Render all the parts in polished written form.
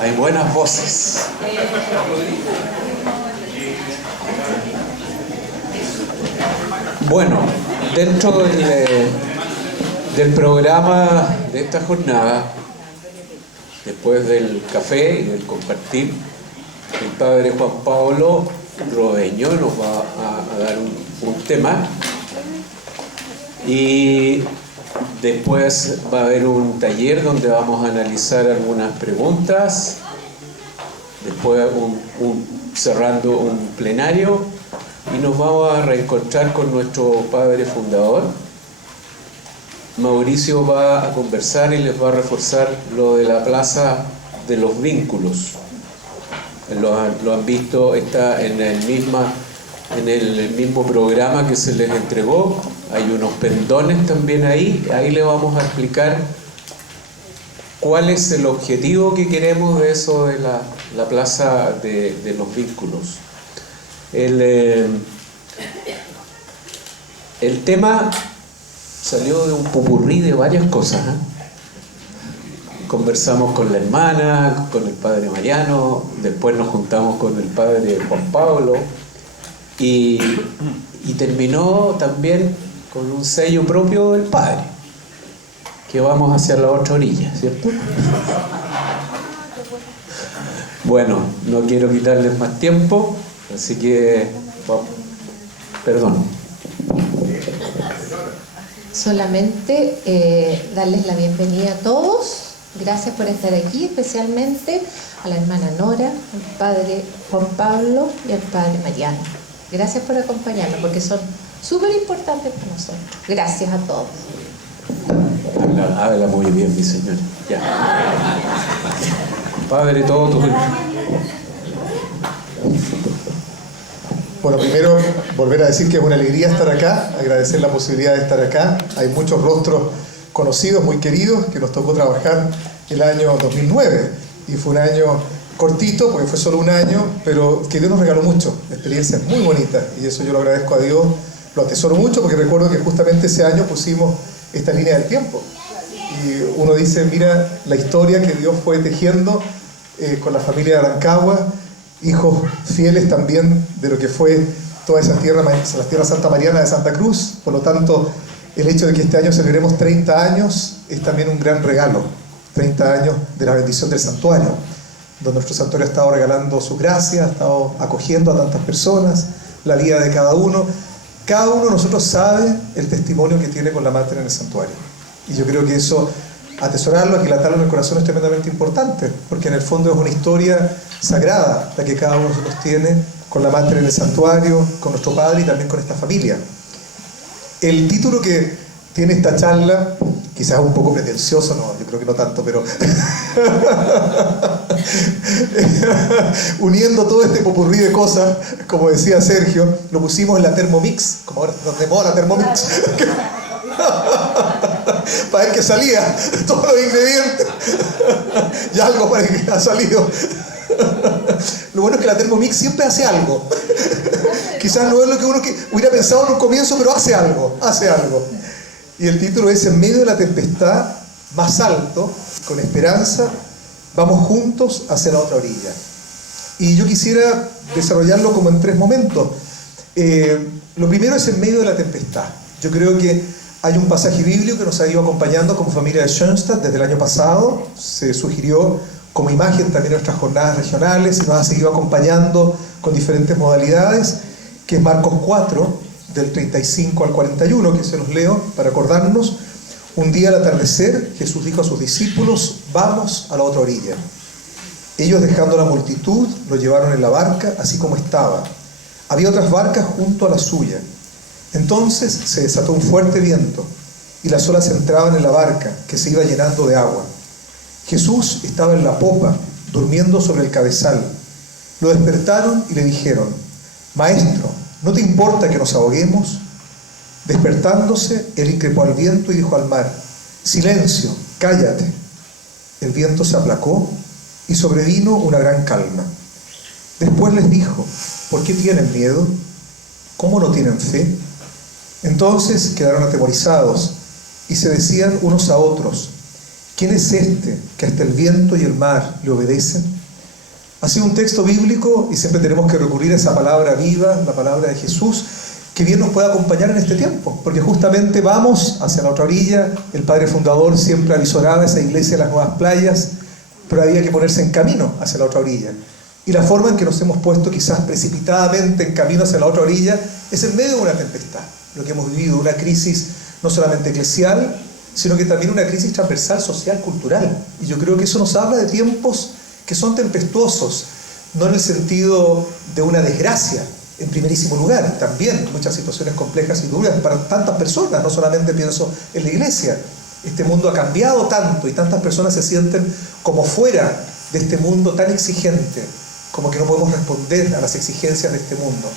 Hay buenas voces. Bueno, dentro del programa de esta jornada, después del café y del compartir, el padre Juan Pablo Rodeño nos va a dar un tema, y después va a haber un taller donde vamos a analizar algunas preguntas, después cerrando un plenario, y nos vamos a reencontrar con nuestro padre fundador. Mauricio va a conversar y les va a reforzar lo de la plaza de los vínculos. Lo han visto, está en el mismo programa que se les entregó. Hay unos pendones también ahí le vamos a explicar cuál es el objetivo que queremos de eso de la plaza de los vínculos. El tema salió de un popurrí de varias cosas, ¿eh? Conversamos con la hermana, con el padre Mariano, después nos juntamos con el padre Juan Pablo, y terminó también con un sello propio del padre, que vamos hacia la otra orilla, ¿cierto? Bueno, no quiero quitarles más tiempo, así que perdón. Solamente darles la bienvenida a todos. Gracias por estar aquí, especialmente a la hermana Nora, al padre Juan Pablo y al padre Mariano. Gracias por acompañarnos, porque son súper importantes para nosotros. Gracias a todos. Habla muy bien, mi señor. Ya. Padre, todo tuyo. Bueno, primero volver a decir que es una alegría estar acá, agradecer la posibilidad de estar acá. Hay muchos rostros conocidos, muy queridos, que nos tocó trabajar el año 2009. Y fue un año cortito, porque fue solo un año, pero que Dios nos regaló mucho, experiencias muy bonitas. Y eso yo lo agradezco a Dios, lo atesoro mucho, porque recuerdo que justamente ese año pusimos esta línea del tiempo. Y uno dice, mira la historia que Dios fue tejiendo con la familia de Arancagua, hijos fieles también de lo que fue toda esa tierra, la tierra Santa Mariana de Santa Cruz. Por lo tanto, el hecho de que este año celebremos 30 años es también un gran regalo. 30 años de la bendición del santuario, donde nuestro santuario ha estado regalando su gracia, ha estado acogiendo a tantas personas, la vida de cada uno. Cada uno de nosotros sabe el testimonio que tiene con la Mater en el santuario. Y yo creo que eso, atesorarlo, aquilatarlo en el corazón, es tremendamente importante, porque en el fondo es una historia sagrada la que cada uno de nosotros tiene con la Mater en el santuario, con nuestro Padre y también con esta familia. El título que tiene esta charla, quizás un poco pretencioso, no, yo creo que no tanto, pero uniendo todo este popurrí de cosas, como decía Sergio, lo pusimos en la Thermomix, como ahora nos de moda la Thermomix, para ver que salía todos los ingredientes, y algo parece que ha salido. Lo bueno es que la Thermomix siempre hace algo. Quizás no es lo que uno hubiera pensado en un comienzo, pero hace algo. Y el título es: en medio de la tempestad, más alto, con esperanza, vamos juntos hacia la otra orilla. Y yo quisiera desarrollarlo como en 3 momentos. Lo primero es en medio de la tempestad. Yo creo que hay un pasaje bíblico que nos ha ido acompañando como familia de Schoenstatt desde el año pasado. Se sugirió como imagen también en nuestras jornadas regionales y nos ha seguido acompañando con diferentes modalidades, que es Marcos 4, del 35 al 41, que se los leo para acordarnos. Un día al atardecer, Jesús dijo a sus discípulos: vamos a la otra orilla. Ellos, dejando la multitud, lo llevaron en la barca así como estaba. Había otras barcas junto a la suya. Entonces se desató un fuerte viento y las olas entraban en la barca, que se iba llenando de agua. Jesús estaba en la popa, durmiendo sobre el cabezal. Lo despertaron y le dijeron: Maestro, ¿no te importa que nos ahoguemos? Despertándose, él increpó al viento y dijo al mar: Silencio, cállate. El viento se aplacó y sobrevino una gran calma. Después les dijo: ¿por qué tienen miedo? ¿Cómo no tienen fe? Entonces quedaron atemorizados y se decían unos a otros: ¿quién es este que hasta el viento y el mar le obedecen? Ha sido un texto bíblico y siempre tenemos que recurrir a esa palabra viva, la palabra de Jesús, que bien nos puede acompañar en este tiempo, porque justamente vamos hacia la otra orilla. El padre fundador siempre avisoraba esa iglesia de las nuevas playas, pero había que ponerse en camino hacia la otra orilla. Y la forma en que nos hemos puesto quizás precipitadamente en camino hacia la otra orilla es en medio de una tempestad. Lo que hemos vivido, una crisis no solamente eclesial, sino que también una crisis transversal, social, cultural. Y yo creo que eso nos habla de tiempos que son tempestuosos, no en el sentido de una desgracia, en primerísimo lugar, también muchas situaciones complejas y duras para tantas personas, no solamente pienso en la iglesia. Este mundo ha cambiado tanto y tantas personas se sienten como fuera de este mundo tan exigente, como que no podemos responder a las exigencias de este mundo.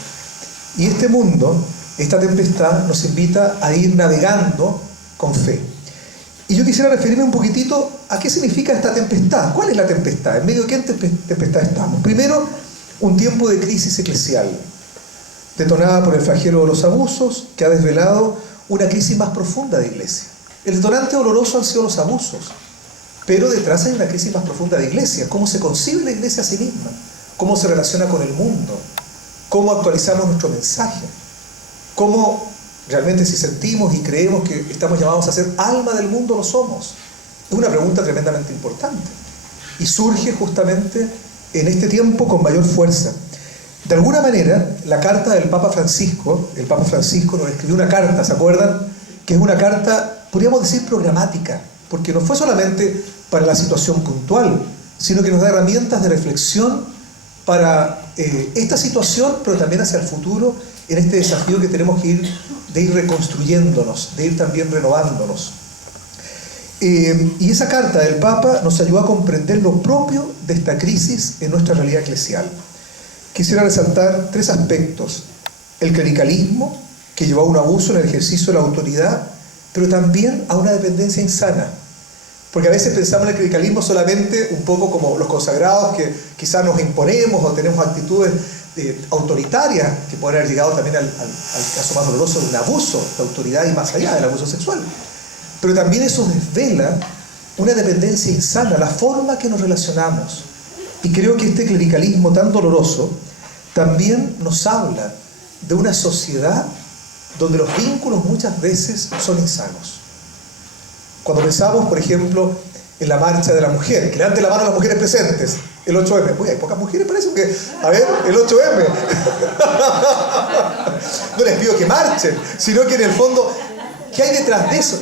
Y este mundo, esta tempestad, nos invita a ir navegando con fe. Y yo quisiera referirme un poquitito a qué significa esta tempestad. ¿Cuál es la tempestad? ¿En medio de qué tempestad estamos? Primero, un tiempo de crisis eclesial, detonada por el flagelo de los abusos, que ha desvelado una crisis más profunda de iglesia. El detonante doloroso han sido los abusos, pero detrás hay una crisis más profunda de iglesia. ¿Cómo se concibe la iglesia a sí misma? ¿Cómo se relaciona con el mundo? ¿Cómo actualizamos nuestro mensaje? ¿Cómo realmente, si sentimos y creemos que estamos llamados a ser alma del mundo, lo somos? Es una pregunta tremendamente importante y surge justamente en este tiempo con mayor fuerza. De alguna manera, la carta del Papa Francisco, el Papa Francisco nos escribió una carta, ¿se acuerdan? Que es una carta, podríamos decir, programática, porque no fue solamente para la situación puntual, sino que nos da herramientas de reflexión para esta situación, pero también hacia el futuro, en este desafío que tenemos que ir reconstruyéndonos, de ir también renovándonos. Y esa carta del Papa nos ayudó a comprender lo propio de esta crisis en nuestra realidad eclesial. Quisiera resaltar 3 aspectos: el clericalismo, que llevó a un abuso en el ejercicio de la autoridad, pero también a una dependencia insana. Porque a veces pensamos en el clericalismo solamente un poco como los consagrados, que quizás nos imponemos o tenemos actitudes autoritarias, que pueden haber llegado también al caso más doloroso de un abuso de autoridad y más allá del abuso sexual. Pero también eso desvela una dependencia insana, la forma que nos relacionamos. Y creo que este clericalismo tan doloroso también nos habla de una sociedad donde los vínculos muchas veces son insanos. Cuando pensamos, por ejemplo, en la marcha de la mujer, que levanten la mano a las mujeres presentes, el 8M. Uy, hay pocas mujeres, parece que... A ver, el 8M. No les pido que marchen, sino que en el fondo, ¿qué hay detrás de eso?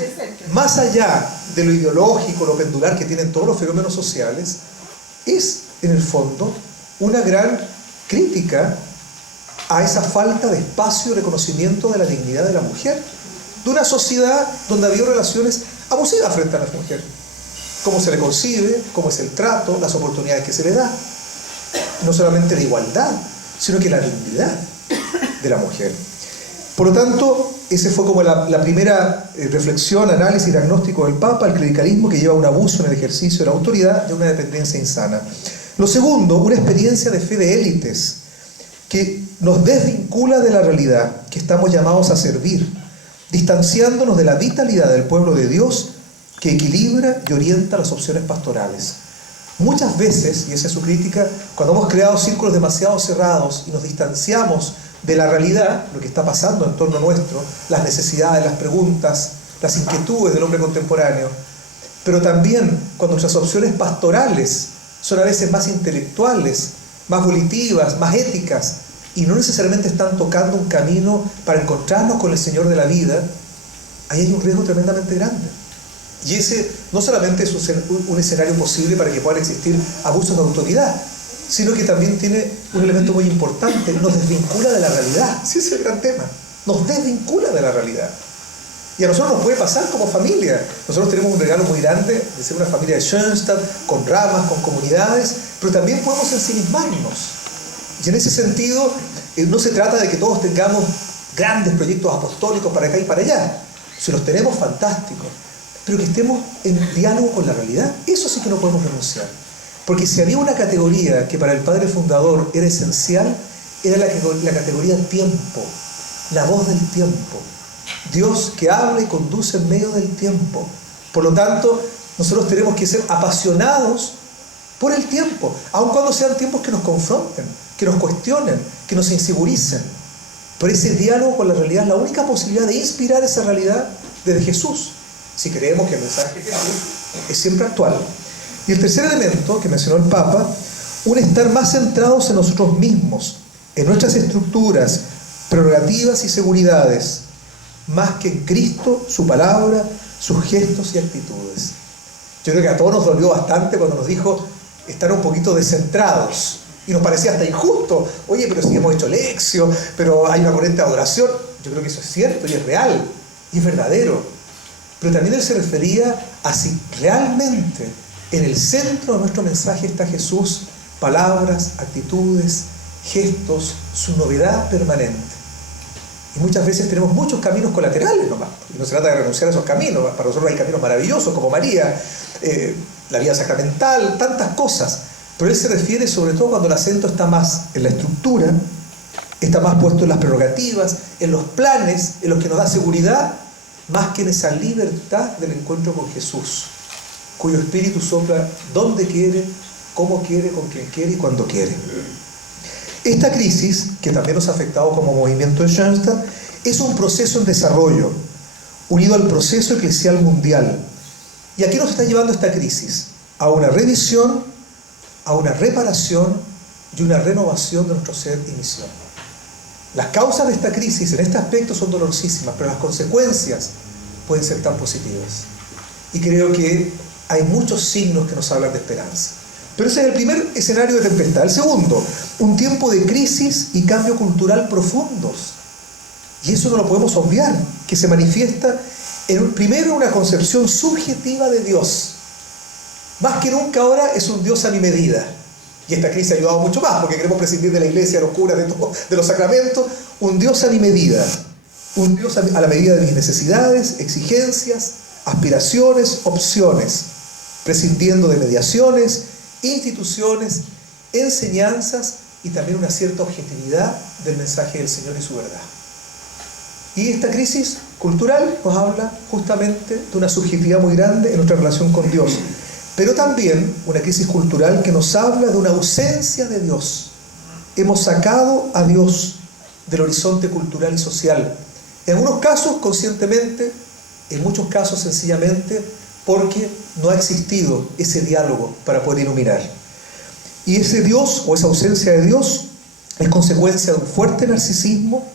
Más allá de lo ideológico, lo pendular que tienen todos los fenómenos sociales, es, en el fondo, una gran crítica a esa falta de espacio y reconocimiento de la dignidad de la mujer, de una sociedad donde había relaciones abusivas frente a la mujer. Cómo se le concibe, cómo es el trato, las oportunidades que se le da. No solamente la igualdad, sino que la dignidad de la mujer. Por lo tanto, ese fue como la primera reflexión, análisis y diagnóstico del Papa, el clericalismo que lleva a un abuso en el ejercicio de la autoridad y a una dependencia insana. Lo segundo, una experiencia de fe de élites que nos desvincula de la realidad que estamos llamados a servir, distanciándonos de la vitalidad del pueblo de Dios que equilibra y orienta las opciones pastorales. Muchas veces, y esa es su crítica, cuando hemos creado círculos demasiado cerrados y nos distanciamos de la realidad, lo que está pasando en torno nuestro, las necesidades, las preguntas, las inquietudes del hombre contemporáneo, pero también cuando nuestras opciones pastorales son a veces más intelectuales, más volitivas, más éticas, y no necesariamente están tocando un camino para encontrarnos con el Señor de la vida, ahí hay un riesgo tremendamente grande. Y ese no solamente es un escenario posible para que puedan existir abusos de autoridad, sino que también tiene un elemento muy importante: nos desvincula de la realidad. Sí, ese es el gran tema. Nos desvincula de la realidad. Y a nosotros nos puede pasar como familia. Nosotros tenemos un regalo muy grande de ser una familia de Schoenstatt, con ramas, con comunidades, pero también podemos ensimismarnos. Y en ese sentido, no se trata de que todos tengamos grandes proyectos apostólicos para acá y para allá. Si los tenemos, fantásticos. Pero que estemos en diálogo con la realidad, eso sí que no podemos renunciar. Porque si había una categoría que para el padre fundador era esencial, era la categoría tiempo, la voz del tiempo. Dios que habla y conduce en medio del tiempo. Por lo tanto, Nosotros tenemos que ser apasionados por el tiempo, aun cuando sean tiempos que nos confronten, que nos cuestionen, que nos inseguricen. Pero ese diálogo con la realidad es la única posibilidad de inspirar esa realidad desde Jesús, si creemos que el mensaje de Jesús es siempre actual. Y el tercer elemento que mencionó el Papa, un estar más centrados en nosotros mismos, en nuestras estructuras, prerrogativas y seguridades, más que en Cristo, su palabra, sus gestos y actitudes. Yo creo que a todos nos dolió bastante cuando nos dijo estar un poquito descentrados. Y nos parecía hasta injusto. Oye, pero si hemos hecho lección, pero hay una corriente de adoración. Yo creo que eso es cierto y es real y es verdadero. Pero también él se refería a si realmente en el centro de nuestro mensaje está Jesús, palabras, actitudes, gestos, su novedad permanente. Y muchas veces tenemos muchos caminos colaterales nomás. Y no se trata de renunciar a esos caminos. Para nosotros hay caminos maravillosos como María, la vida sacramental, tantas cosas. Pero él se refiere sobre todo cuando el acento está más en la estructura, está más puesto en las prerrogativas, en los planes, en los que nos da seguridad, más que en esa libertad del encuentro con Jesús, cuyo espíritu sopla donde quiere, cómo quiere, con quien quiere y cuando quiere. Esta crisis, que también nos ha afectado como movimiento de Schoenstatt, es un proceso en desarrollo, unido al proceso eclesial mundial. ¿Y a qué nos está llevando esta crisis? A una revisión, a una reparación y una renovación de nuestro ser y misión. Las causas de esta crisis en este aspecto son dolorosísimas, pero las consecuencias pueden ser tan positivas. Y creo que hay muchos signos que nos hablan de esperanza. Pero ese es el primer escenario de tempestad. El segundo, un tiempo de crisis y cambio cultural profundos. Y eso no lo podemos obviar, que se manifiesta primero una concepción subjetiva de Dios. Más que nunca ahora es un Dios a mi medida. Y esta crisis ha ayudado mucho más, porque queremos prescindir de la iglesia, de los curas, de los sacramentos. Un Dios a mi medida. Un Dios a la medida de mis necesidades, exigencias, aspiraciones, opciones. Prescindiendo de mediaciones, instituciones, enseñanzas y también una cierta objetividad del mensaje del Señor y su verdad. Y esta crisis cultural nos habla justamente de una subjetividad muy grande en nuestra relación con Dios. Pero también una crisis cultural que nos habla de una ausencia de Dios. Hemos sacado a Dios del horizonte cultural y social. En algunos casos conscientemente, en muchos casos sencillamente porque no ha existido ese diálogo para poder iluminar. Y ese Dios o esa ausencia de Dios es consecuencia de un fuerte narcisismo,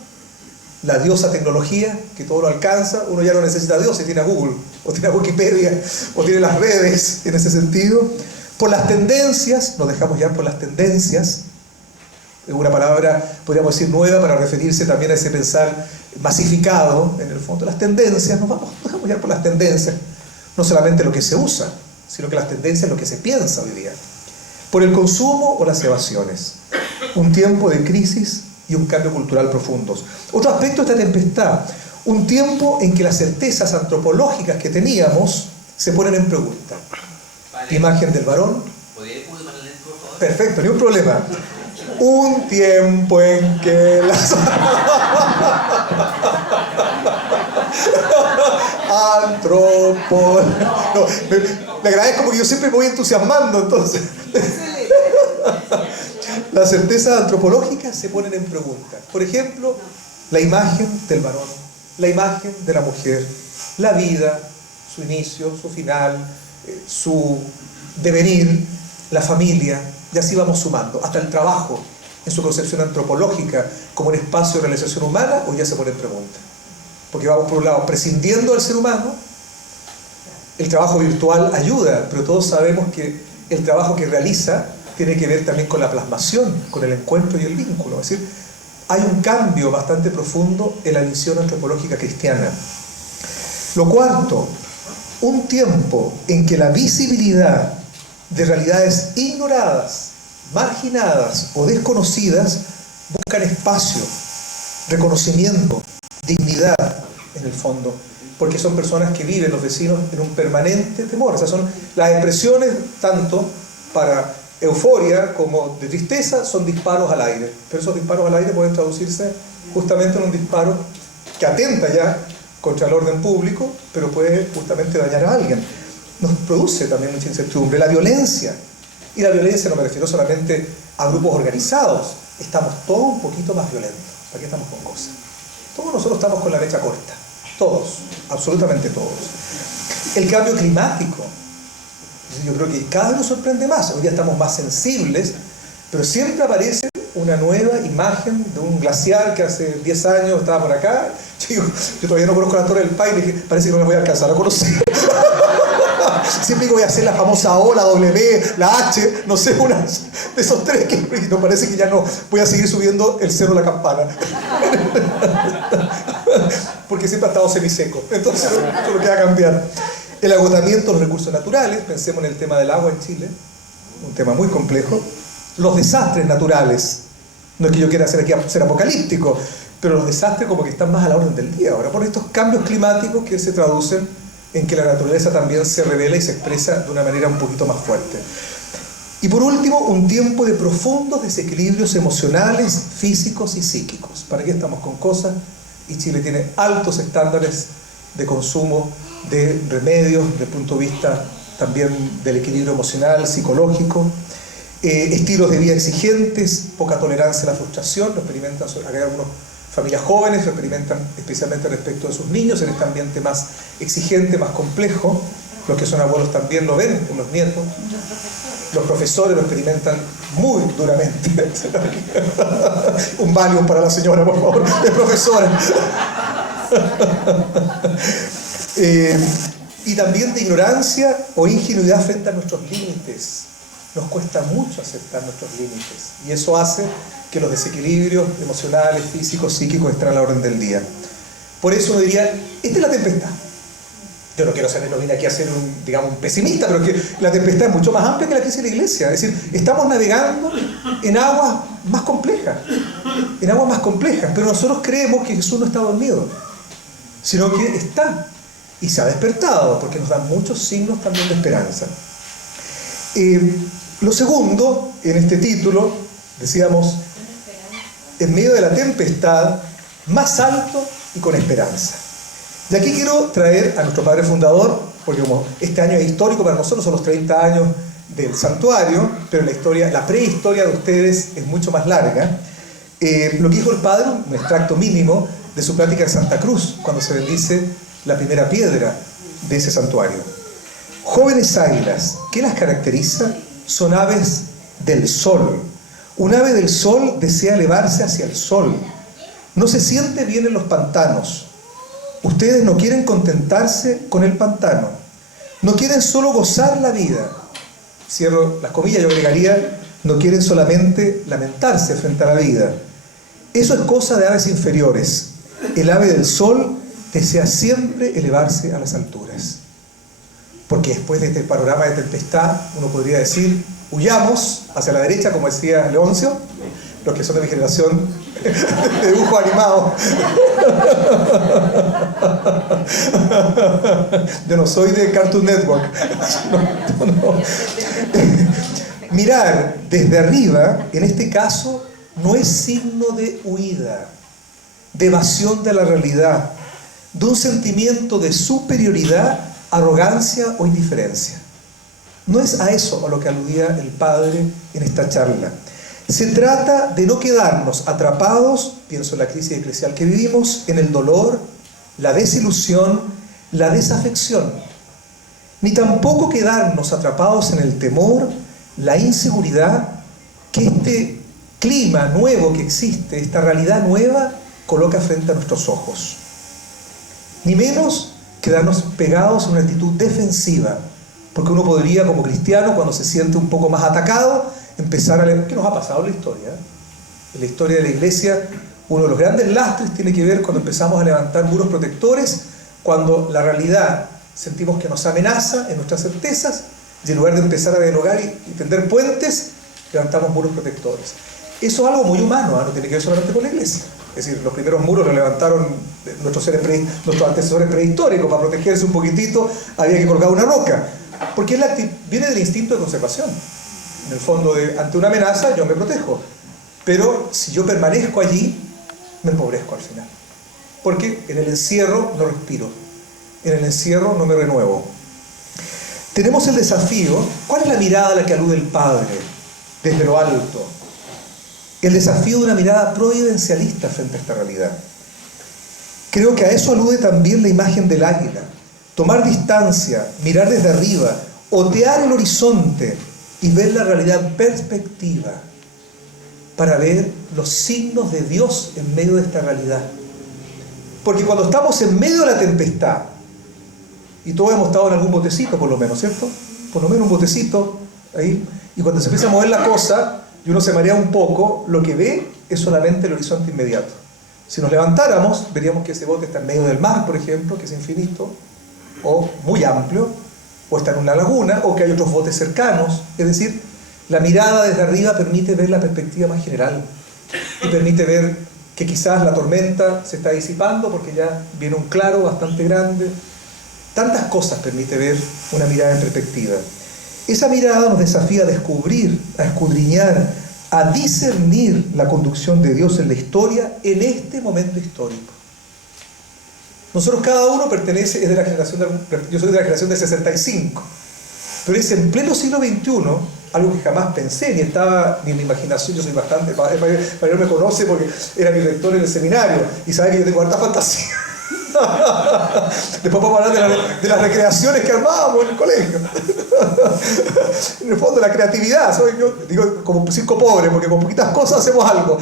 la diosa tecnología, que todo lo alcanza. Uno ya no necesita a Dios si tiene a Google, o tiene a Wikipedia, o tiene las redes, en ese sentido. Por las tendencias, nos dejamos llevar por las tendencias, es una palabra, podríamos decir, nueva para referirse también a ese pensar masificado, en el fondo, las tendencias, nos dejamos llevar por las tendencias, no solamente lo que se usa, sino que las tendencias es lo que se piensa hoy día. Por el consumo o las evasiones. Un tiempo de crisis y un cambio cultural profundos. Otro aspecto de esta tempestad, un tiempo en que las certezas antropológicas que teníamos se ponen en pregunta. Vale. Imagen del varón. Perfecto, ni un problema. Un tiempo en que las no, me agradezco porque yo siempre me voy entusiasmando, entonces. Las certezas antropológicas se ponen en pregunta. Por ejemplo, la imagen del varón, la imagen de la mujer, la vida, su inicio, su final, su devenir, la familia, y así vamos sumando. Hasta el trabajo, en su concepción antropológica, como un espacio de realización humana, hoy ya se pone en pregunta. Porque vamos por un lado prescindiendo del ser humano, el trabajo virtual ayuda, pero todos sabemos que el trabajo que realiza tiene que ver también con la plasmación, con el encuentro y el vínculo. Es decir, hay un cambio bastante profundo en la visión antropológica cristiana. Lo cuarto, un tiempo en que la visibilidad de realidades ignoradas, marginadas o desconocidas buscan espacio, reconocimiento, dignidad en el fondo, porque son personas que viven, los vecinos, en un permanente temor. Esas son las expresiones tanto para euforia como de tristeza, son disparos al aire, pero esos disparos al aire pueden traducirse justamente en un disparo que atenta ya contra el orden público, pero puede justamente dañar a alguien. nos produce también mucha incertidumbre. La violencia. Y la violencia no me refiero solamente a grupos organizados. Estamos todos un poquito más violentos. ¿Para qué estamos con cosas? Todos nosotros estamos con la mecha corta. Todos. Absolutamente todos. El cambio climático. Yo creo que cada vez nos sorprende más. Hoy día estamos más sensibles, pero siempre aparece una nueva imagen de un glaciar que hace 10 años estaba por acá. Yo todavía no conozco la Torre del Paine, parece que no la voy a alcanzar a conocer. Siempre voy a hacer la famosa O, la W, la H, no sé, una de esos tres que no, parece que ya no voy a seguir subiendo el Cerro de la Campana. Porque siempre ha estado semiseco, entonces eso lo que va a cambiar. El agotamiento de los recursos naturales, pensemos en el tema del agua en Chile, un tema muy complejo. Los desastres naturales, no es que yo quiera ser apocalíptico, pero los desastres como que están más a la orden del día ahora, por estos cambios climáticos que se traducen en que la naturaleza también se revela y se expresa de una manera un poquito más fuerte. Y por último, un tiempo de profundos desequilibrios emocionales, físicos y psíquicos. ¿Para qué estamos con cosas? Y Chile tiene altos estándares de consumo de remedios, desde el punto de vista también del equilibrio emocional, psicológico, estilos de vida exigentes, poca tolerancia a la frustración, lo experimentan, acá hay algunas familias jóvenes, lo experimentan especialmente respecto de sus niños, en este ambiente más exigente, más complejo. Los que son abuelos también lo ven en los nietos. Los profesores lo experimentan muy duramente. Un Valium para la señora, por favor, de profesora. Y también de ignorancia o ingenuidad frente a nuestros límites. Nos cuesta mucho aceptar nuestros límites. Y eso hace que los desequilibrios emocionales, físicos, psíquicos estén a la orden del día. Por eso uno diría, esta es la tempestad. Yo no quiero no vine aquí a ser un pesimista, pero que la tempestad es mucho más amplia que la crisis de la iglesia. Es decir, estamos navegando en aguas más complejas. En aguas más complejas. Pero nosotros creemos que Jesús no está dormido, sino que está. Y se ha despertado, porque nos dan muchos signos también de esperanza. Lo segundo, en este título, decíamos, en medio de la tempestad, más alto y con esperanza. Y aquí quiero traer a nuestro padre fundador, porque como este año es histórico para nosotros, son los 30 años del santuario, pero la prehistoria de ustedes es mucho más larga. Lo que dijo el padre, un extracto mínimo de su plática en Santa Cruz, cuando se bendice la primera piedra de ese santuario. Jóvenes águilas, ¿qué las caracteriza? Son aves del sol. Un ave del sol desea elevarse hacia el sol. No se siente bien en los pantanos. Ustedes no quieren contentarse con el pantano. No quieren solo gozar la vida. Cierro las comillas, yo agregaría, no quieren solamente lamentarse frente a la vida. Eso es cosa de aves inferiores. El ave del sol desea siempre elevarse a las alturas. Porque después de este panorama de tempestad, uno podría decir, huyamos hacia la derecha, como decía Leoncio, los que son de mi generación de dibujo animado. Yo no soy de Cartoon Network. No. Mirar desde arriba, en este caso, no es signo de huida, de evasión de la realidad, de un sentimiento de superioridad, arrogancia o indiferencia. No es a eso a lo que aludía el padre en esta charla. Se trata de no quedarnos atrapados, pienso en la crisis eclesial que vivimos, en el dolor, la desilusión, la desafección, ni tampoco quedarnos atrapados en el temor, la inseguridad que este clima nuevo que existe, esta realidad nueva, coloca frente a nuestros ojos. Ni menos quedarnos pegados en una actitud defensiva, porque uno podría, como cristiano, cuando se siente un poco más atacado, empezar a leer. ¿Qué nos ha pasado en la historia? En la historia de la iglesia, uno de los grandes lastres tiene que ver cuando empezamos a levantar muros protectores, cuando la realidad sentimos que nos amenaza en nuestras certezas, y en lugar de empezar a dialogar y tender puentes, levantamos muros protectores. Eso es algo muy humano, no tiene que ver solamente con la iglesia. Es decir, los primeros muros los levantaron nuestros antecesores prehistóricos. Para protegerse un poquitito había que colgar una roca, porque viene del instinto de conservación. En el fondo, ante una amenaza yo me protejo, pero si yo permanezco allí, me empobrezco al final, porque en el encierro no respiro, en el encierro no me renuevo. tenemos el desafío. ¿Cuál es la mirada a la que alude el Padre desde lo alto? El desafío de una mirada providencialista frente a esta realidad. Creo que a eso alude también la imagen del águila. Tomar distancia, mirar desde arriba, otear el horizonte y ver la realidad en perspectiva para ver los signos de Dios en medio de esta realidad. Porque cuando estamos en medio de la tempestad, y todos hemos estado en algún botecito por lo menos, ¿cierto? Por lo menos un botecito ahí, y cuando se empieza a mover la cosa y uno se marea un poco, lo que ve es solamente el horizonte inmediato. Si nos levantáramos, veríamos que ese bote está en medio del mar, por ejemplo, que es infinito, o muy amplio, o está en una laguna, o que hay otros botes cercanos. Es decir, la mirada desde arriba permite ver la perspectiva más general y permite ver que quizás la tormenta se está disipando porque ya viene un claro bastante grande. Tantas cosas permite ver una mirada en perspectiva. Esa mirada nos desafía a descubrir, a escudriñar, a discernir la conducción de Dios en la historia en este momento histórico. Nosotros cada uno pertenece, yo soy de la generación de 65, pero es en pleno siglo XXI, algo que jamás pensé, ni estaba ni en mi imaginación. Yo soy bastante, Mario me conoce porque era mi lector en el seminario y sabe que yo tengo harta fantasía. Después vamos a hablar de las recreaciones que armábamos en el colegio. En el fondo, la creatividad. Yo digo como un circo pobre, porque con poquitas cosas hacemos algo.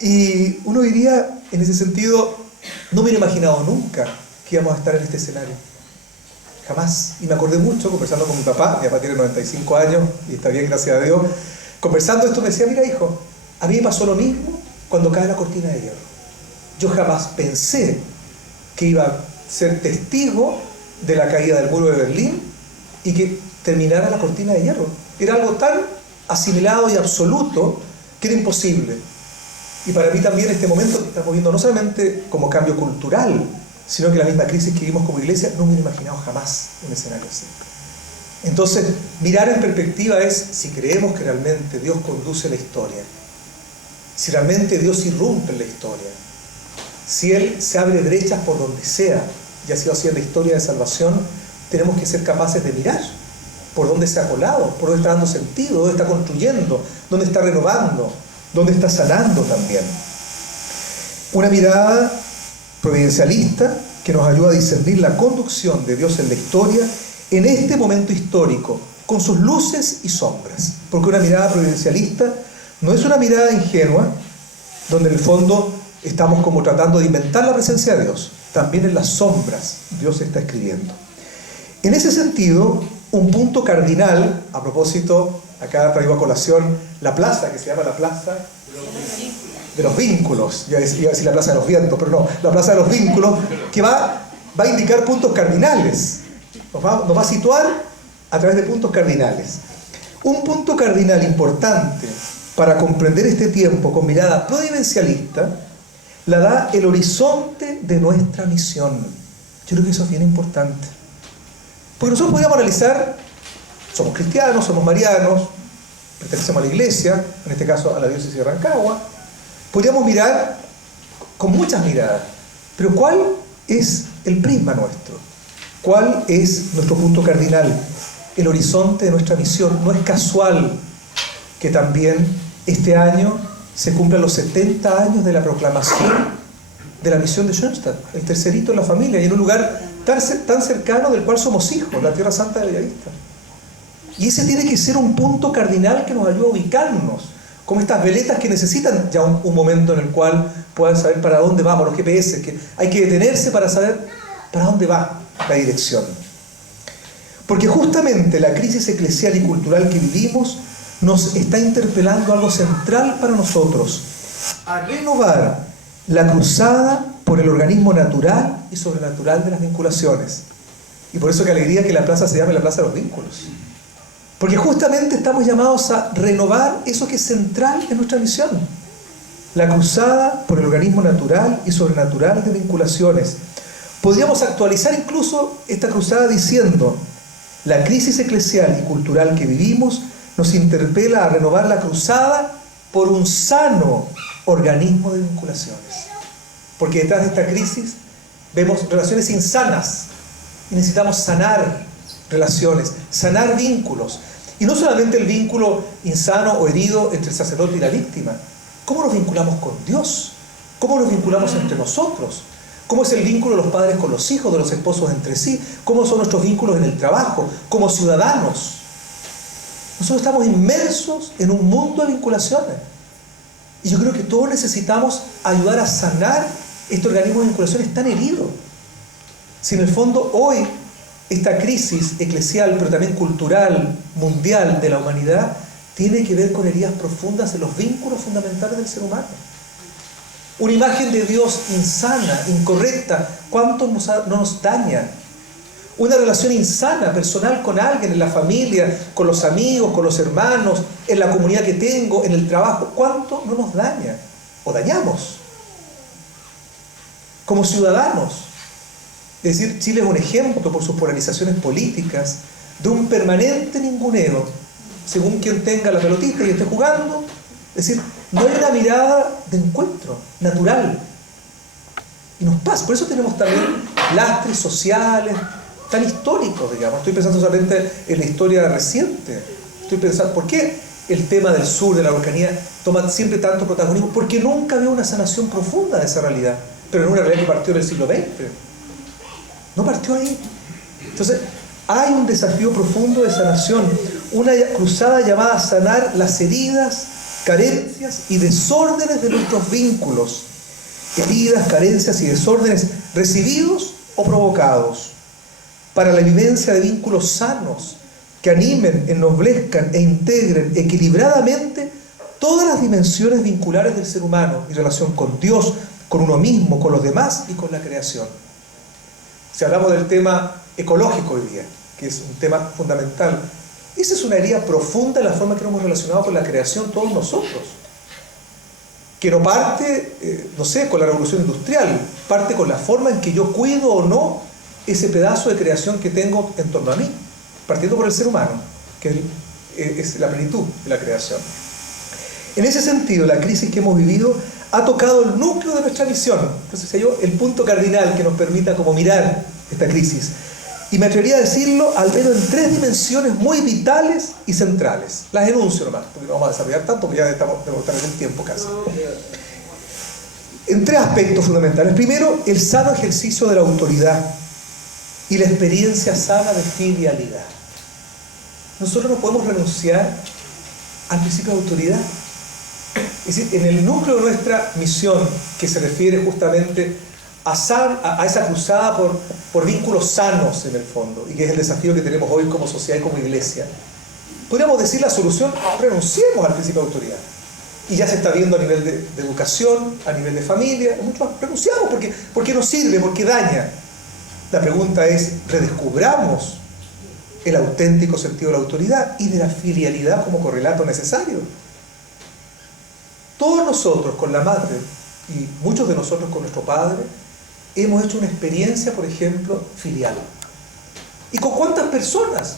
Y uno diría, en ese sentido, no me hubiera imaginado nunca que íbamos a estar en este escenario. Jamás. Y me acordé mucho conversando con mi papá tiene 95 años y está bien, gracias a Dios. Conversando esto me decía, mira hijo, a mí me pasó lo mismo cuando cae la cortina de hierro. Yo jamás pensé que iba a ser testigo de la caída del muro de Berlín y que terminara la cortina de hierro. Era algo tan asimilado y absoluto que era imposible. Y para mí también este momento que estamos viendo no solamente como cambio cultural, sino que la misma crisis que vivimos como iglesia, no me hubiera imaginado jamás un escenario así. Entonces, mirar en perspectiva es si creemos que realmente Dios conduce la historia, si realmente Dios irrumpe en la historia, si Él se abre brechas por donde sea, y ha sido así en la historia de salvación, tenemos que ser capaces de mirar por dónde se ha colado, por dónde está dando sentido, dónde está construyendo, dónde está renovando, dónde está sanando también. Una mirada providencialista que nos ayuda a discernir la conducción de Dios en la historia en este momento histórico, con sus luces y sombras. Porque una mirada providencialista no es una mirada ingenua, donde en el fondo estamos como tratando de inventar la presencia de Dios. También en las sombras Dios está escribiendo. En ese sentido, un punto cardinal, a propósito, acá traigo a colación la plaza, que se llama la Plaza de los Vínculos. Iba a decir la Plaza de los Vientos, pero no, la Plaza de los Vínculos, que va a indicar puntos cardinales. Nos va a situar a través de puntos cardinales. Un punto cardinal importante para comprender este tiempo con mirada providencialista la da el horizonte de nuestra misión. Yo creo que eso es bien importante. Porque nosotros podríamos analizar, somos cristianos, somos marianos, pertenecemos a la iglesia, en este caso a la diócesis de Rancagua. Podríamos mirar con muchas miradas, pero ¿cuál es el prisma nuestro? ¿Cuál es nuestro punto cardinal? El horizonte de nuestra misión. No es casual que también este año se cumplan los 70 años de la proclamación de la misión de Schoenstatt, el tercerito en la familia, y en un lugar tan cercano del cual somos hijos, la Tierra Santa de Bellavista. Y ese tiene que ser un punto cardinal que nos ayude a ubicarnos, como estas veletas que necesitan ya un momento en el cual puedan saber para dónde vamos, los GPS, que hay que detenerse para saber para dónde va la dirección. Porque justamente la crisis eclesial y cultural que vivimos nos está interpelando algo central para nosotros, a renovar la cruzada por el organismo natural y sobrenatural de las vinculaciones. Y por eso que alegría que la plaza se llame la Plaza de los Vínculos. Porque justamente estamos llamados a renovar eso que es central en nuestra misión. La cruzada por el organismo natural y sobrenatural de vinculaciones. Podríamos actualizar incluso esta cruzada diciendo: la crisis eclesial y cultural que vivimos nos interpela a renovar la cruzada por un sano organismo de vinculaciones. Porque detrás de esta crisis vemos relaciones insanas y necesitamos sanar relaciones, sanar vínculos. Y no solamente el vínculo insano o herido entre el sacerdote y la víctima. ¿Cómo nos vinculamos con Dios? ¿Cómo nos vinculamos entre nosotros? ¿Cómo es el vínculo de los padres con los hijos, de los esposos entre sí? ¿Cómo son nuestros vínculos en el trabajo, como ciudadanos? Nosotros estamos inmersos en un mundo de vinculaciones. Y yo creo que todos necesitamos ayudar a sanar este organismo de vinculaciones tan herido. Si en el fondo hoy esta crisis eclesial, pero también cultural, mundial de la humanidad, tiene que ver con heridas profundas en los vínculos fundamentales del ser humano. Una imagen de Dios insana, incorrecta, ¿cuánto no nos daña? Una relación insana, personal con alguien, en la familia, con los amigos, con los hermanos, en la comunidad que tengo, en el trabajo, ¿cuánto no nos daña? O dañamos. Como ciudadanos. Es decir, Chile es un ejemplo por sus polarizaciones políticas de un permanente ninguneo, según quien tenga la pelotita y esté jugando. Es decir, no hay una mirada de encuentro natural. Y nos pasa, por eso tenemos también lastres sociales tan históricos, digamos. Estoy pensando solamente en la historia reciente. Estoy pensando, ¿por qué el tema del sur, de la Araucanía, toma siempre tanto protagonismo? Porque nunca había una sanación profunda de esa realidad, pero en una realidad que partió en el siglo XX. No partió ahí. Entonces, hay un desafío profundo de sanación, una cruzada llamada a sanar las heridas, carencias y desórdenes de nuestros vínculos. Heridas, carencias y desórdenes recibidos o provocados, para la vivencia de vínculos sanos que animen, ennoblezcan e integren equilibradamente todas las dimensiones vinculares del ser humano en relación con Dios, con uno mismo, con los demás y con la creación. Si hablamos del tema ecológico hoy día, que es un tema fundamental, esa es una herida profunda en la forma que nos hemos relacionado con la creación todos nosotros, que no parte, con la revolución industrial, parte con la forma en que yo cuido o no ese pedazo de creación que tengo en torno a mí, partiendo por el ser humano, que es la plenitud de la creación. En ese sentido, la crisis que hemos vivido ha tocado el núcleo de nuestra visión. Entonces, el punto cardinal que nos permita como mirar esta crisis. Y me atrevería a decirlo al menos en 3 dimensiones muy vitales y centrales. Las enuncio nomás, porque no vamos a desarrollar tanto, porque ya estamos en el tiempo casi. En 3 aspectos fundamentales. Primero, el sano ejercicio de la autoridad y la experiencia sana de filialidad. Nosotros no podemos renunciar al principio de autoridad. Es decir, en el núcleo de nuestra misión, que se refiere justamente a esa cruzada por vínculos sanos en el fondo, y que es el desafío que tenemos hoy como sociedad y como iglesia, podríamos decir la solución: renunciemos al principio de autoridad. Y ya se está viendo a nivel de educación, a nivel de familia, mucho más. Renunciamos porque no sirve, porque daña. La pregunta es: redescubramos el auténtico sentido de la autoridad y de la filialidad como correlato necesario. Todos nosotros con la madre y muchos de nosotros con nuestro padre hemos hecho una experiencia, por ejemplo, filial. ¿Y con cuántas personas?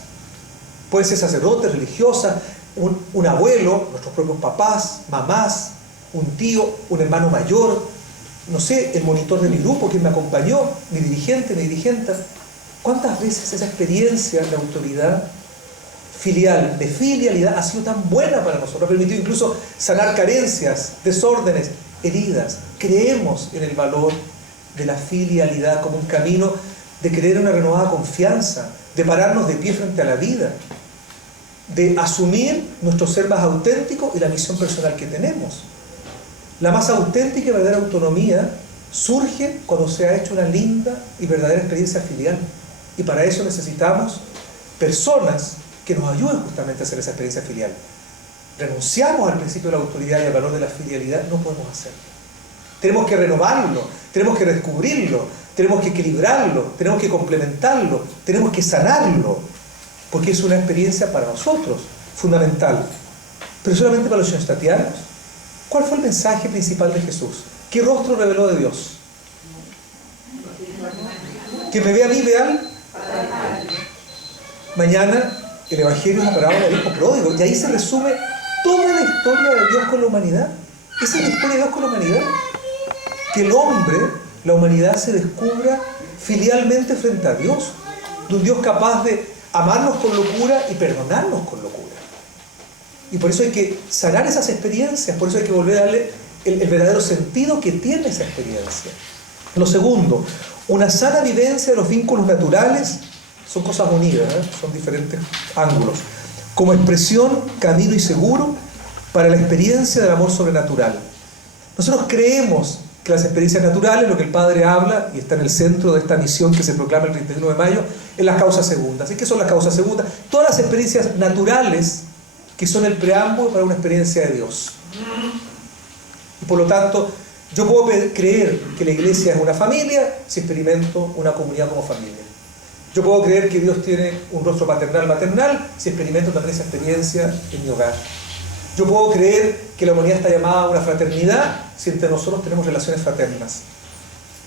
Puede ser sacerdote, religiosa, un abuelo, nuestros propios papás, mamás, un tío, un hermano mayor, no sé, el monitor de mi grupo, quien me acompañó, mi dirigente, mi dirigenta. ¿Cuántas veces esa experiencia de autoridad filial, de filialidad, ha sido tan buena para nosotros? Ha permitido incluso sanar carencias, desórdenes, heridas. Creemos en el valor de la filialidad como un camino de creer una renovada confianza, de pararnos de pie frente a la vida, de asumir nuestro ser más auténtico y la misión personal que tenemos. La más auténtica y verdadera autonomía surge cuando se ha hecho una linda y verdadera experiencia filial. Y para eso necesitamos personas que nos ayuden justamente a hacer esa experiencia filial. Renunciamos al principio de la autoridad y al valor de la filialidad, no podemos hacerlo. Tenemos que renovarlo, tenemos que descubrirlo, tenemos que equilibrarlo, tenemos que complementarlo, tenemos que sanarlo, porque es una experiencia para nosotros fundamental. Pero solamente para los schoenstattianos. ¿Cuál fue el mensaje principal de Jesús? ¿Qué rostro reveló de Dios? Que me ve a mí, vean. Mañana el Evangelio es la parábola del hijo pródigo, y ahí se resume toda la historia de Dios con la humanidad. Esa es la historia de Dios con la humanidad. Que el hombre, la humanidad, se descubra filialmente frente a Dios, de un Dios capaz de amarnos con locura y perdonarnos con locura. Y por eso hay que sanar esas experiencias, por eso hay que volver a darle el verdadero sentido que tiene esa experiencia. Lo segundo, una sana vivencia de los vínculos naturales, son cosas unidas, son diferentes ángulos, como expresión, camino y seguro para la experiencia del amor sobrenatural. Nosotros creemos que las experiencias naturales, lo que el Padre habla, y está en el centro de esta misión que se proclama el 31 de mayo, es las causas segundas. ¿Y qué son las causas segundas? Todas las experiencias naturales que son el preámbulo para una experiencia de Dios. Y por lo tanto, yo puedo creer que la iglesia es una familia si experimento una comunidad como familia. Yo puedo creer que Dios tiene un rostro paternal, si experimento también esa experiencia en mi hogar. Yo puedo creer que la humanidad está llamada a una fraternidad si entre nosotros tenemos relaciones fraternas.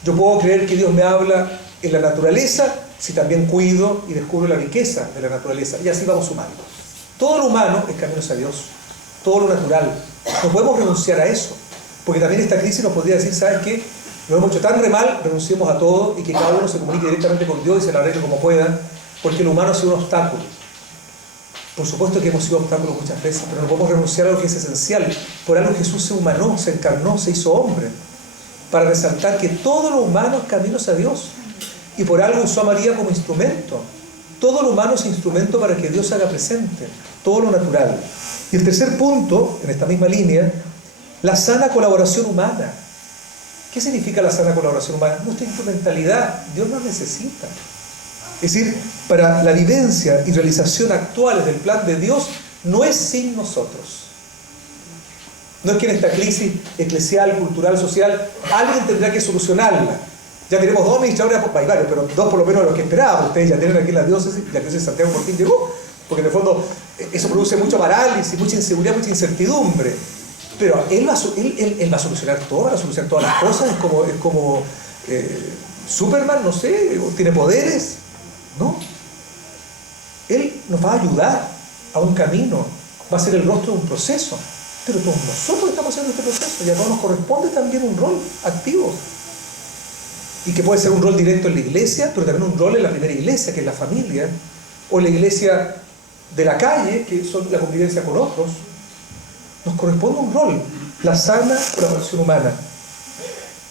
Yo puedo creer que Dios me habla en la naturaleza si también cuido y descubro la riqueza de la naturaleza. Y así vamos sumando. Todo lo humano es camino hacia Dios. Todo lo natural. No podemos renunciar a eso. Porque también esta crisis nos podría decir, ¿sabes qué? Nos hemos hecho tan re mal, renunciemos a todo y que cada uno se comunique directamente con Dios y se lo arregle como pueda, porque el humano ha sido un obstáculo. Por supuesto que hemos sido obstáculos muchas veces, pero no podemos renunciar a lo que es esencial. Por algo Jesús se humanó, se encarnó, se hizo hombre, para resaltar que todo lo humano es camino hacia Dios. Y por algo usó a María como instrumento. Todo lo humano es instrumento para que Dios se haga presente, todo lo natural. Y el tercer punto, en esta misma línea, la sana colaboración humana. ¿Qué significa la sana colaboración humana? Nuestra instrumentalidad, Dios nos necesita. Es decir, para la vivencia y realización actuales del plan de Dios, no es sin nosotros. No es que en esta crisis eclesial, cultural, social, alguien tendrá que solucionarla. Ya tenemos 2 administradores, hay varios, pero 2 por lo menos de los que esperábamos. Ustedes ya tienen aquí en la diócesis de Santiago por fin llegó, porque en el fondo eso produce mucha parálisis, mucha inseguridad, mucha incertidumbre. Pero él va a solucionar todo, va a solucionar todas las cosas, es como Superman, no sé, tiene poderes, ¿no? Él nos va a ayudar a un camino, va a ser el rostro de un proceso, pero todos nosotros estamos haciendo este proceso y a todos nos corresponde también un rol activo. Y que puede ser un rol directo en la iglesia, pero también un rol en la primera iglesia, que es la familia, o en la iglesia de la calle, que son la convivencia con otros. Nos corresponde un rol, la sana colaboración humana.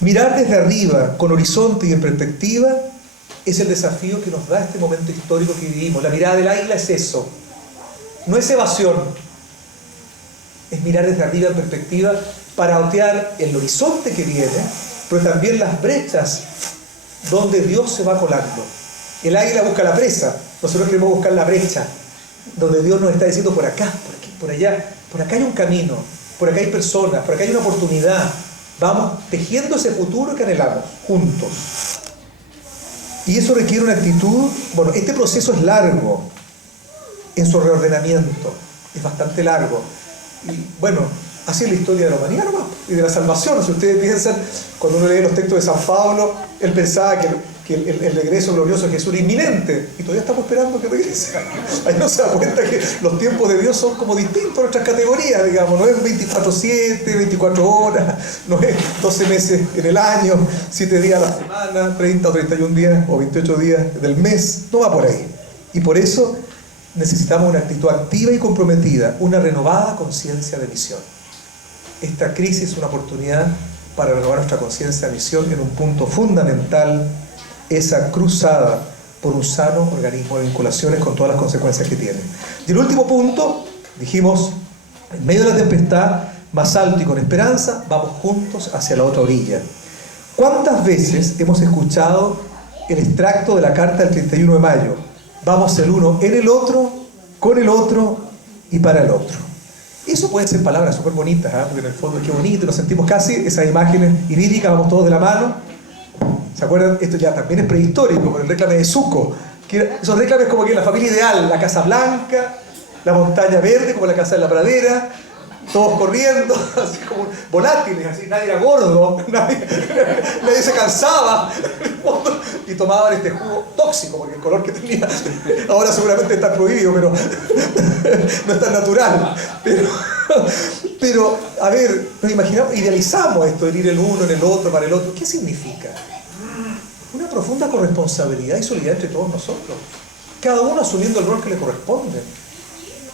Mirar desde arriba, con horizonte y en perspectiva, es el desafío que nos da este momento histórico que vivimos. La mirada del águila es eso. No es evasión. Es mirar desde arriba en perspectiva para otear el horizonte que viene, pero también las brechas donde Dios se va colando. El águila busca la presa, nosotros queremos buscar la brecha, donde Dios nos está diciendo por acá, por aquí, por allá. Por acá hay un camino, por acá hay personas, por acá hay una oportunidad. Vamos tejiendo ese futuro que anhelamos, juntos. Y eso requiere una actitud, bueno, este proceso es largo en su reordenamiento, es bastante largo. Y bueno, así es la historia de la humanidad nomás, y de la salvación. Si ustedes piensan, cuando uno lee los textos de San Pablo, él pensaba que el regreso glorioso de Jesús era inminente, y todavía estamos esperando que regrese. Ahí no se da cuenta que los tiempos de Dios son como distintos a nuestras categorías, digamos, no es 24/7, 24 horas, no es 12 meses en el año, 7 días a la semana, 30 o 31 días o 28 días del mes, no va por ahí. Y por eso necesitamos una actitud activa y comprometida, una renovada conciencia de misión. Esta crisis es una oportunidad para renovar nuestra conciencia de misión en un punto fundamental, esa cruzada por un sano organismo de vinculaciones con todas las consecuencias que tiene. Y el último punto, dijimos, en medio de la tempestad, más alto y con esperanza, vamos juntos hacia la otra orilla. ¿Cuántas veces hemos escuchado el extracto de la carta del 31 de mayo? Vamos el uno en el otro, con el otro y para el otro. Eso pueden ser palabras súper bonitas, porque en el fondo qué bonito, nos sentimos casi esas imágenes idílicas, vamos todos de la mano. ¿Se acuerdan? Esto ya también es prehistórico, con el réclame de Zuko. Esos réclames como que la familia ideal, la Casa Blanca, la montaña verde, como la casa de la pradera, todos corriendo, así como volátiles, así, nadie era gordo, nadie se cansaba, y tomaban este jugo tóxico, porque el color que tenía, ahora seguramente está prohibido, pero no es tan natural. Pero, a ver, nos imaginamos, idealizamos esto, de ir el uno en el otro, para el otro. ¿Qué significa? Una profunda corresponsabilidad y solidaridad entre todos nosotros. cada uno asumiendo el rol que le corresponde.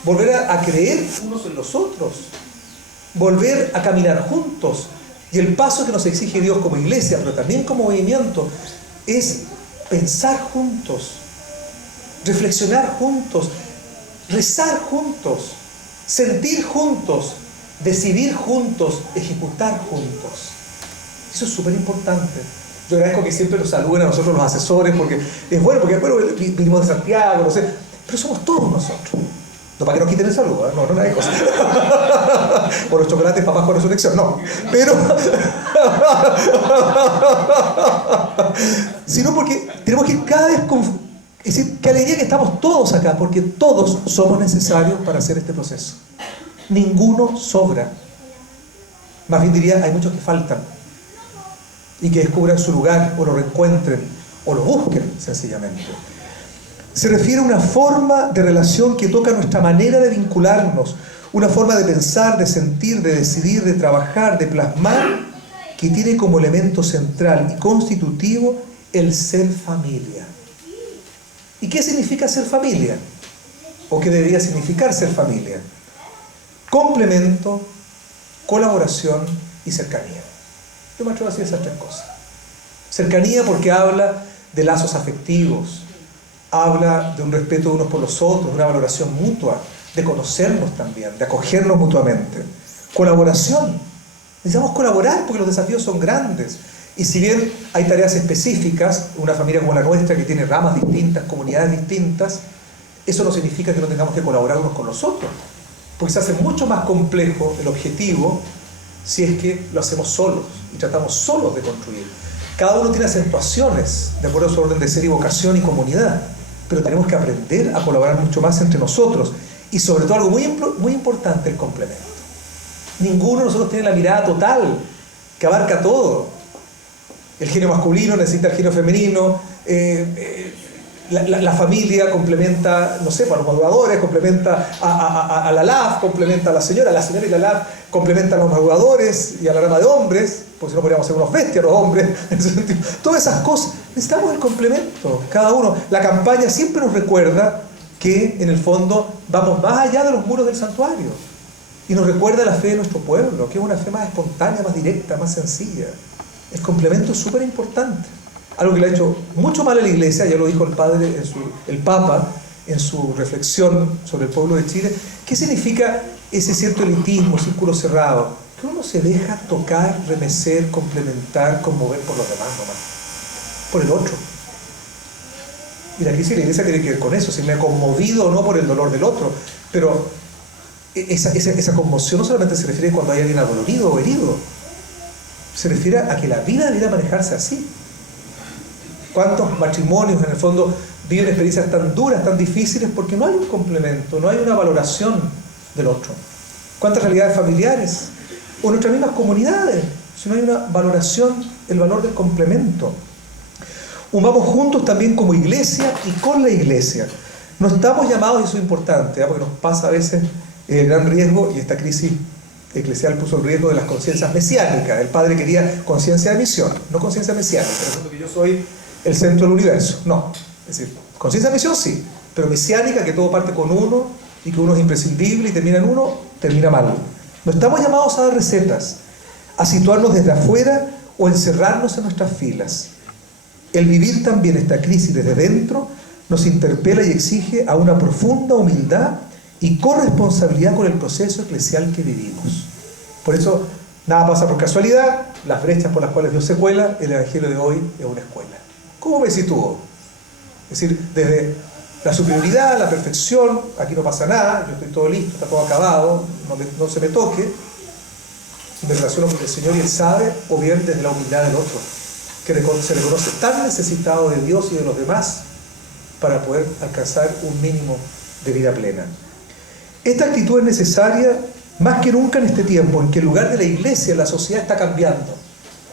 Volver a creer unos en los otros. Volver a caminar juntos. Y el paso que nos exige Dios como iglesia, pero también como movimiento, es pensar juntos, reflexionar juntos, rezar juntos, sentir juntos, decidir juntos, ejecutar juntos. Eso es súper importante. Yo agradezco que siempre nos saluden a nosotros los asesores, porque es bueno, vinimos de Santiago, no sé, pero somos todos nosotros. No para que nos quiten el saludo, ¿eh? No hay cosa. Por los chocolates papás con resurrección, no. Pero sino porque tenemos que ir cada vez es decir, qué alegría que estamos todos acá, porque todos somos necesarios para hacer este proceso. Ninguno sobra. Más bien diría, hay muchos que faltan. Y que descubran su lugar, o lo reencuentren, o lo busquen, sencillamente. Se refiere a una forma de relación que toca nuestra manera de vincularnos, una forma de pensar, de sentir, de decidir, de trabajar, de plasmar, que tiene como elemento central y constitutivo el ser familia. ¿Y qué significa ser familia? ¿O qué debería significar ser familia? Complemento, colaboración y cercanía. Yo me atrevo a decir esas tres cosas. Cercanía porque habla de lazos afectivos, habla de un respeto de unos por los otros, de una valoración mutua, de conocernos también, de acogernos mutuamente. Colaboración. Necesitamos colaborar porque los desafíos son grandes. Y si bien hay tareas específicas, una familia como la nuestra que tiene ramas distintas, comunidades distintas, eso no significa que no tengamos que colaborar unos con los otros. Porque se hace mucho más complejo el objetivo si es que lo hacemos solos y tratamos solos de construir. Cada uno tiene acentuaciones de acuerdo a su orden de ser y vocación y comunidad, pero tenemos que aprender a colaborar mucho más entre nosotros y sobre todo algo muy importante, el complemento. Ninguno de nosotros tiene la mirada total que abarca todo. El género masculino necesita el género femenino, la familia complementa, no sé, para los madrugadores, complementa a la LAF, complementa a la señora y la LAF complementan a los madrugadores y a la rama de hombres, porque si no podríamos ser unos bestias los hombres, en ese sentido. Todas esas cosas, necesitamos el complemento, cada uno. La campaña siempre nos recuerda que en el fondo vamos más allá de los muros del santuario y nos recuerda la fe de nuestro pueblo, que es una fe más espontánea, más directa, más sencilla. El complemento es súper importante. Algo que le ha hecho mucho mal a la Iglesia, ya lo dijo el Papa en su reflexión sobre el pueblo de Chile. ¿Qué significa ese cierto elitismo, círculo cerrado? Que uno se deja tocar, remecer, complementar, conmover por los demás nomás, por el otro. Y la crisis de la Iglesia tiene que ver con eso, si me ha conmovido o no por el dolor del otro. Pero esa conmoción no solamente se refiere cuando hay alguien adolorido o herido, se refiere a que la vida debería manejarse así. ¿Cuántos matrimonios en el fondo viven experiencias tan duras, tan difíciles, porque no hay un complemento, no hay una valoración del otro? ¿Cuántas realidades familiares o en nuestras mismas comunidades, si no hay una valoración, el valor del complemento? Vamos juntos también como iglesia y con la iglesia. No estamos llamados, y eso es importante, porque nos pasa a veces el gran riesgo, y esta crisis eclesial puso el riesgo de las conciencias mesiánicas. El Padre quería conciencia de misión, no conciencia mesiánica, pensando que yo soy el centro del universo. No, es decir, conciencia de misión sí, pero mesiánica, que todo parte con uno y que uno es imprescindible y termina en uno, termina mal. No estamos llamados a dar recetas, a situarnos desde afuera o encerrarnos en nuestras filas. El vivir también esta crisis desde dentro nos interpela y exige a una profunda humildad y corresponsabilidad con el proceso eclesial que vivimos. Por eso, nada pasa por casualidad, las brechas por las cuales Dios se cuela, el Evangelio de hoy es una escuela. ¿Cómo me sitúo? Es decir, desde la superioridad, la perfección, aquí no pasa nada, yo estoy todo listo, está todo acabado, no se me toque, me relaciono con el Señor y Él sabe, o bien desde la humildad del otro, que se reconoce tan necesitado de Dios y de los demás para poder alcanzar un mínimo de vida plena. Esta actitud es necesaria más que nunca en este tiempo en que el lugar de la iglesia en la sociedad está cambiando.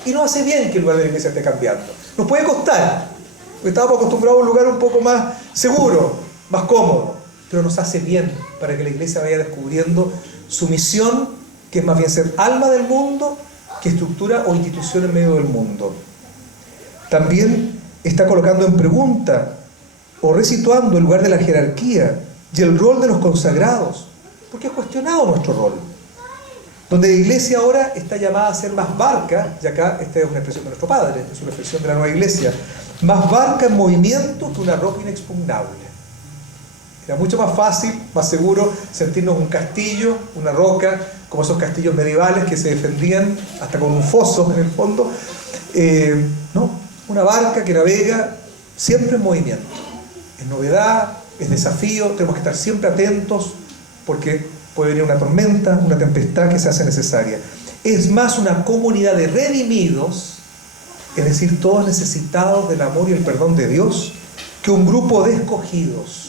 Y no hace bien que el lugar de la iglesia esté cambiando. Nos puede costar, porque estábamos acostumbrados a un lugar un poco más seguro, más cómodo, pero nos hace bien para que la iglesia vaya descubriendo su misión, que es más bien ser alma del mundo que estructura o institución en medio del mundo. También está colocando en pregunta o resituando el lugar de la jerarquía y el rol de los consagrados, porque ha cuestionado nuestro rol. Donde la iglesia ahora está llamada a ser más barca, y acá esta es una expresión de nuestro Padre, es una expresión de la nueva iglesia, más barca en movimiento que una roca inexpugnable. Era mucho más fácil, más seguro sentirnos un castillo, una roca, como esos castillos medievales que se defendían hasta con un foso en el fondo. No, una barca que navega siempre en movimiento. Es novedad, es desafío, tenemos que estar siempre atentos porque puede venir una tormenta, una tempestad que se hace necesaria. Es más una comunidad de redimidos, es decir, todos necesitados del amor y el perdón de Dios, que un grupo de escogidos.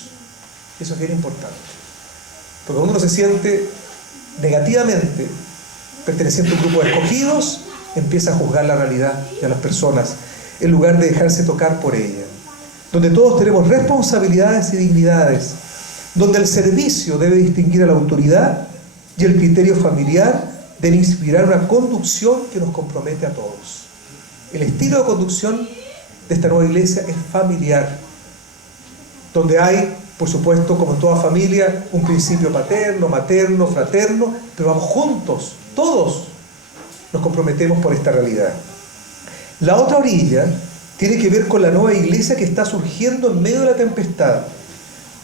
Eso es bien importante. Porque cuando uno se siente negativamente perteneciente a un grupo de escogidos, empieza a juzgar la realidad de las personas, en lugar de dejarse tocar por ella. Donde todos tenemos responsabilidades y dignidades, donde el servicio debe distinguir a la autoridad y el criterio familiar debe inspirar una conducción que nos compromete a todos. El estilo de conducción de esta nueva iglesia es familiar, donde hay, por supuesto, como en toda familia, un principio paterno, materno, fraterno, pero vamos juntos, todos nos comprometemos por esta realidad. La otra orilla tiene que ver con la nueva iglesia que está surgiendo en medio de la tempestad.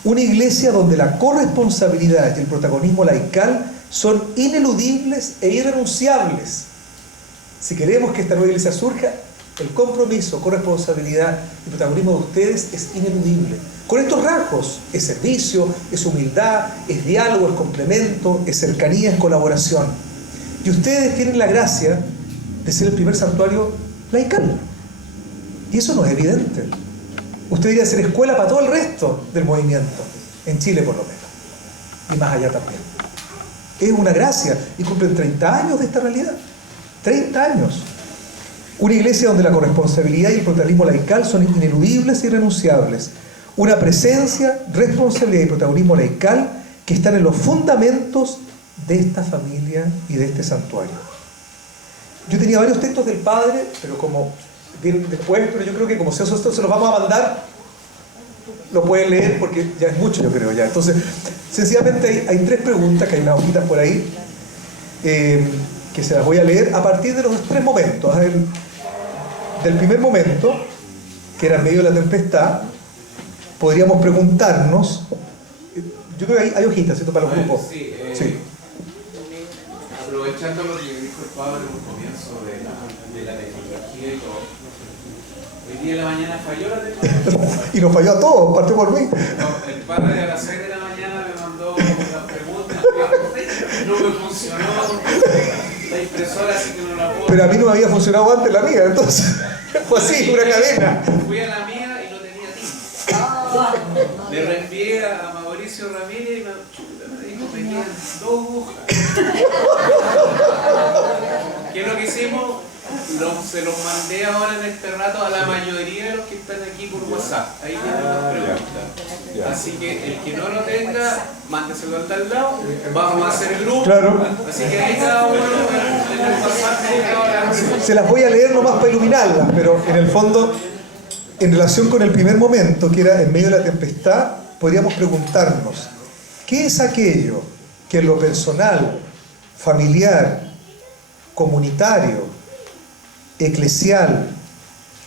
Una iglesia donde la corresponsabilidad y el protagonismo laical son ineludibles e irrenunciables. Si queremos que esta nueva iglesia surja, el compromiso, corresponsabilidad y protagonismo de ustedes es ineludible. Con estos rasgos, es servicio, es humildad, es diálogo, es complemento, es cercanía, es colaboración. Y ustedes tienen la gracia de ser el primer santuario laical. Y eso no es evidente. Usted debería ser escuela para todo el resto del movimiento, en Chile por lo menos, y más allá también. Es una gracia, y cumplen 30 años de esta realidad. 30 años. Una iglesia donde la corresponsabilidad y el protagonismo laical son ineludibles e irrenunciables. Una presencia, responsabilidad y protagonismo laical que están en los fundamentos de esta familia y de este santuario. Yo tenía varios textos del Padre, pero como vienen después, pero yo creo que como se los vamos a mandar, lo pueden leer porque ya es mucho, yo creo ya. Entonces, sencillamente hay 3 preguntas, que hay unas hojitas por ahí, que se las voy a leer a partir de los 3 momentos. Del primer momento, que era en medio de la tempestad, podríamos preguntarnos, yo creo que hay hojitas, ¿cierto? Para los grupos. Sí, sí. Aprovechando lo que dijo el Pablo en un comienzo de la tecnología y todo. Hoy día en la mañana falló la tecnología. Y nos falló a todos, partió por mí. No, el padre a las 6 de la mañana me mandó las preguntas, no me funcionó la impresora, así que no la puedo. Pero a mí no me había funcionado antes la mía, entonces fue así, una cadena. Fui a la mía y no tenía tinta. Le reenvié a Mauricio Ramírez y me dijo, me quedan 2 hojas. ¿Qué es lo que hicimos? Se los mandé ahora en este rato a la mayoría de los que están aquí por WhatsApp. Ahí tienen las preguntas. Así que el que no lo tenga, mándeselo al tal lado. Vamos a hacer grupo. Claro. Así que ahí cada uno en el WhatsApp. Se las voy a leer nomás para iluminarlas, pero en el fondo, en relación con el primer momento, que era en medio de la tempestad, podríamos preguntarnos, ¿qué es aquello que en lo personal, familiar, comunitario, eclesial,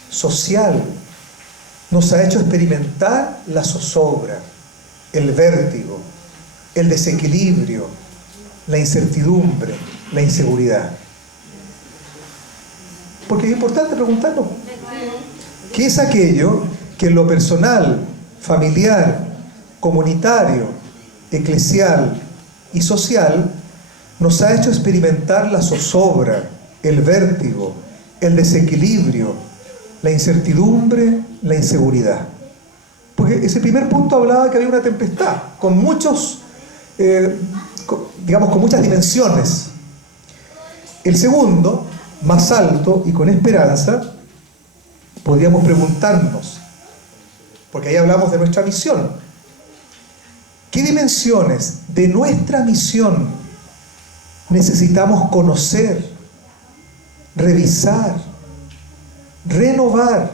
social, nos ha hecho experimentar la zozobra, el vértigo, el desequilibrio, la incertidumbre, la inseguridad? Porque es importante preguntarnos, ¿qué es aquello que en lo personal, familiar, comunitario, eclesial y social nos ha hecho experimentar la zozobra, el vértigo, el desequilibrio, la incertidumbre, la inseguridad? Porque ese primer punto hablaba que había una tempestad con muchos, con muchas dimensiones. El segundo, más alto y con esperanza, podríamos preguntarnos, porque ahí hablamos de nuestra misión, ¿qué dimensiones de nuestra misión necesitamos conocer, revisar, renovar,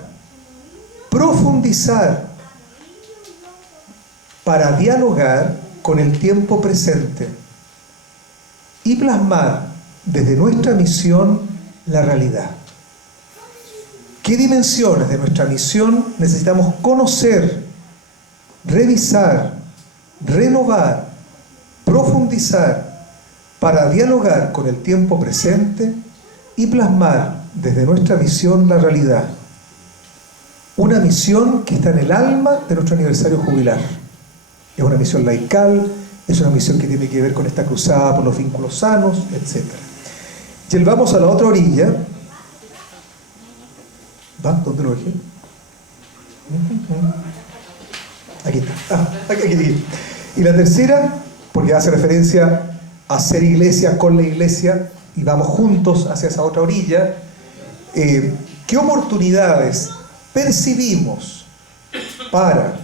profundizar para dialogar con el tiempo presente y plasmar desde nuestra misión la realidad. ¿Qué dimensiones de nuestra misión necesitamos conocer, revisar, renovar, profundizar para dialogar con el tiempo presente y plasmar desde nuestra misión la realidad? Una misión que está en el alma de nuestro aniversario jubilar. Es una misión laical, es una misión que tiene que ver con esta cruzada por los vínculos sanos, etc. Y él vamos a la otra orilla. ¿Va? ¿Dónde lo dejé? Aquí está. Aquí. Y la tercera, porque hace referencia a ser iglesia con la iglesia, y vamos juntos hacia esa otra orilla. ¿Qué oportunidades percibimos para,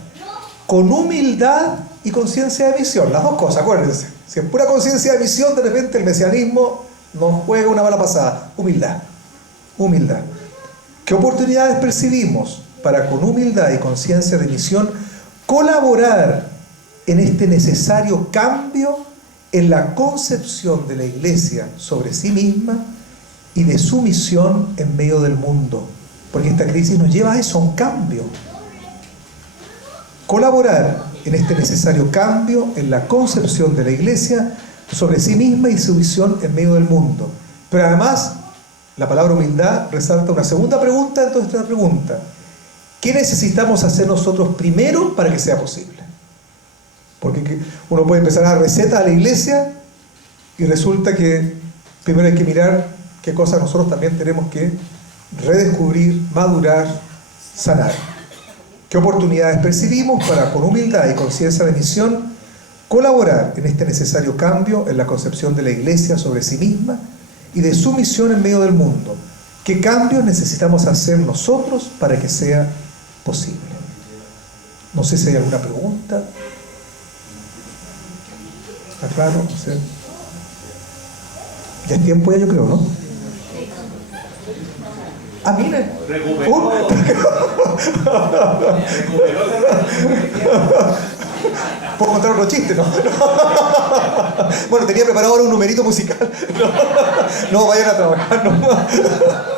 con humildad y conciencia de misión? Las dos cosas, acuérdense. Si es pura conciencia de misión, de repente el mesianismo nos juega una mala pasada. Humildad. ¿Qué oportunidades percibimos para, con humildad y conciencia de misión, colaborar en este necesario cambio en la concepción de la iglesia sobre sí misma y de su misión en medio del mundo? Porque esta crisis nos lleva a eso, a un cambio. Colaborar en este necesario cambio en la concepción de la iglesia sobre sí misma y su misión en medio del mundo. Pero además, la palabra humildad resalta una segunda pregunta en toda esta pregunta. ¿Qué necesitamos hacer nosotros primero para que sea posible? Porque uno puede empezar a dar recetas a la iglesia y resulta que primero hay que mirar qué cosas nosotros también tenemos que redescubrir, madurar, sanar. ¿Qué oportunidades percibimos para, con humildad y conciencia de misión, colaborar en este necesario cambio en la concepción de la iglesia sobre sí misma y de su misión en medio del mundo? ¿Qué cambios necesitamos hacer nosotros para que sea posible? No sé si hay alguna pregunta. ¿Está claro? No sé. Ya es tiempo ya, yo creo, ¿no? Ah, mire. ¿Puedo contar otro chiste? No. Bueno, tenía preparado ahora un numerito musical. No, vayan a trabajar. No.